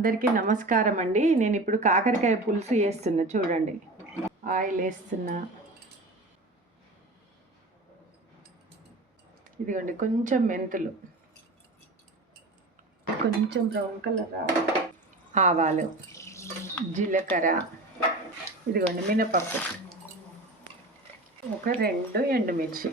అందరికీ నమస్కారం అండి. నేను ఇప్పుడు కాకరకాయ పులుసు వేస్తున్నా. చూడండి, ఆయిల్ వేస్తున్నా. ఇదిగోండి, కొంచెం మెంతులు, కొంచెం బ్రౌన్ కలర్ రావాలి, ఆవాలు, జీలకర్ర, ఇదిగోండి మినపప్పు, ఒక 2 ఎండుమిర్చి,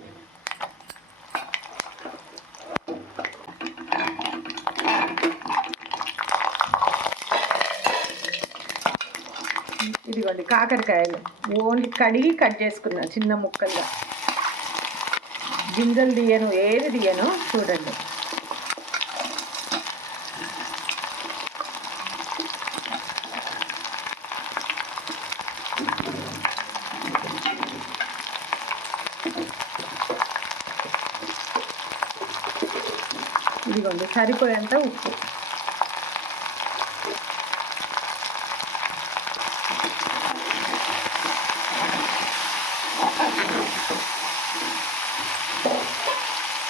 ఇదిగోండి కాకరకాయలు ఓన్లీ కడిగి కట్ చేసుకున్నా చిన్న ముక్కలుగా. గింజలు తీయను, ఏది తీయను. చూడండి, ఇదిగోండి సరిపోయేంత ఉప్పు,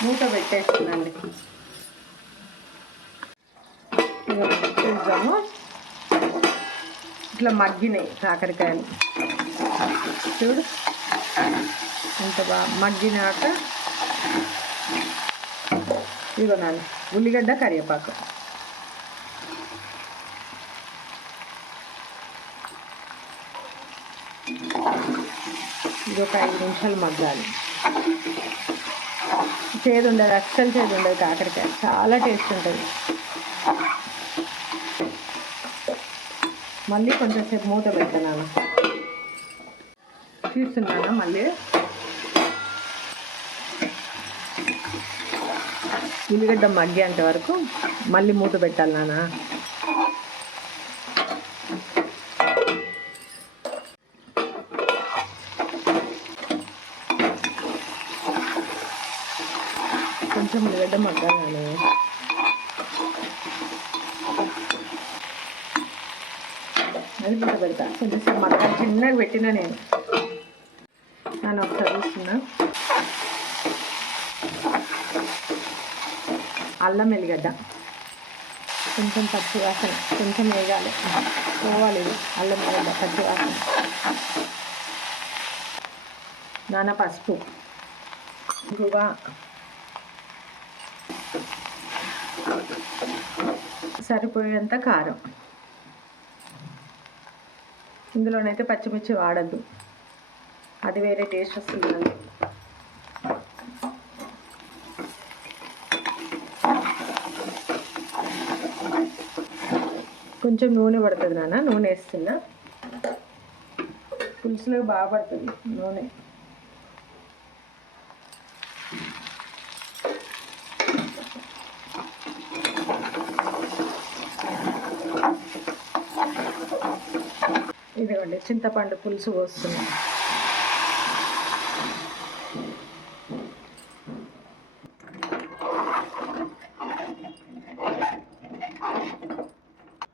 మూత పెట్టేస్తున్నాండి. చూద్దాము, ఇట్లా మగ్గినాయి కాకరకాయలు. చూడు ఎంత బాగా మగ్గినాక ఇదిగోనండి ఉల్లిగడ్డ, కరివేపాకు. ఇది ఒక 5 నిమిషాలు మగ్గాలి. చేదు ఉండదు, అస్సలు చేదు ఉండదు. కాకరకాయ చాలా టేస్ట్ ఉంటుంది. మళ్ళీ కొంచెంసేపు మూత పెడతాను. తీస్తున్నాను మళ్ళీ. ఉల్లిగడ్డ మగ్గేంత వరకు మళ్ళీ మూత పెట్టాలి నాన్న. కొంచెం ఉల్లిగడ్డ మగ్గాలని అది మూత పెడతా. కొంచెం మగ్గాలి, చిన్నగా పెట్టినా నేను ఒకసారి చూస్తున్నా. అల్లం ఎల్లిగడ్డ, కొంచెం పచ్చి వాసన, కొంచెం వేగాలి, పోవాలి. అల్లం ఎల్లిగడ్డ పచ్చి వాసన. నాన్న పసుపు, గువా, సరిపోయేంత కారం. ఇందులోనైతే పచ్చిమిర్చి వాడద్దు, అది వేరే టేస్ట్ వస్తుంది. కొంచెం నూనె పడుతుంది నాన్న, నూనె వేస్తున్నా. పులుసులో బాగా పడుతుంది నూనె. ఇదిగోండి చింతపండు పులుసు పోస్తున్నా.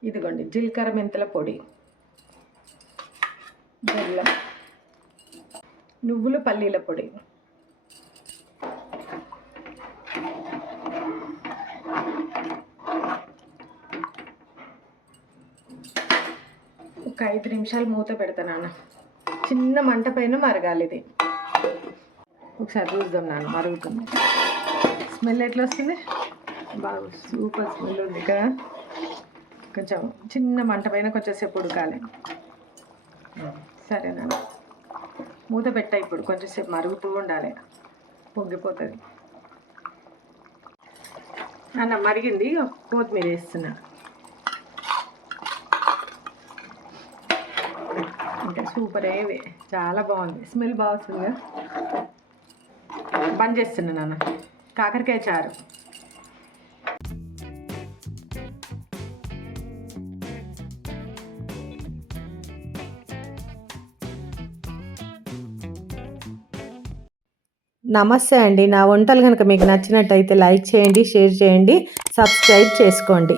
ఇదిగోండి జీలకర్ర మెంతుల పొడి, బెల్లం, నువ్వులు పల్లీల పొడి, ఒక 5 నిమిషాలు మూత పెడతా నాన్న. చిన్న మంట పైన మరగాలి ఇది. ఒకసారి చూద్దాం నాన్న, మరుగుతుంది. స్మెల్ ఎట్లా వస్తుంది? బాగా సూపర్ స్మెల్ ఉంది కదా. కొంచెం చిన్న మంట పైన కొంచెంసేపు ఉడకాలి. సరేనా, మూత పెట్టా. ఇప్పుడు కొంచెంసేపు మరుగుతూ ఉండాలి, పొంగిపోతుంది. అన్న మరిగింది, కొత్తిమీర వేస్తున్నా. ఇంకా సూపర్ ఏవి, చాలా బాగుంది, స్మెల్ బాగా వస్తుంది. బంద్ చేస్తున్నా నాన్న. కాకరకాయ చారు. నమస్తే అండి. నా వంటలు కనుక మీకు నచ్చినట్టయితే లైక్ చేయండి, షేర్ చేయండి, సబ్స్క్రైబ్ చేసుకోండి.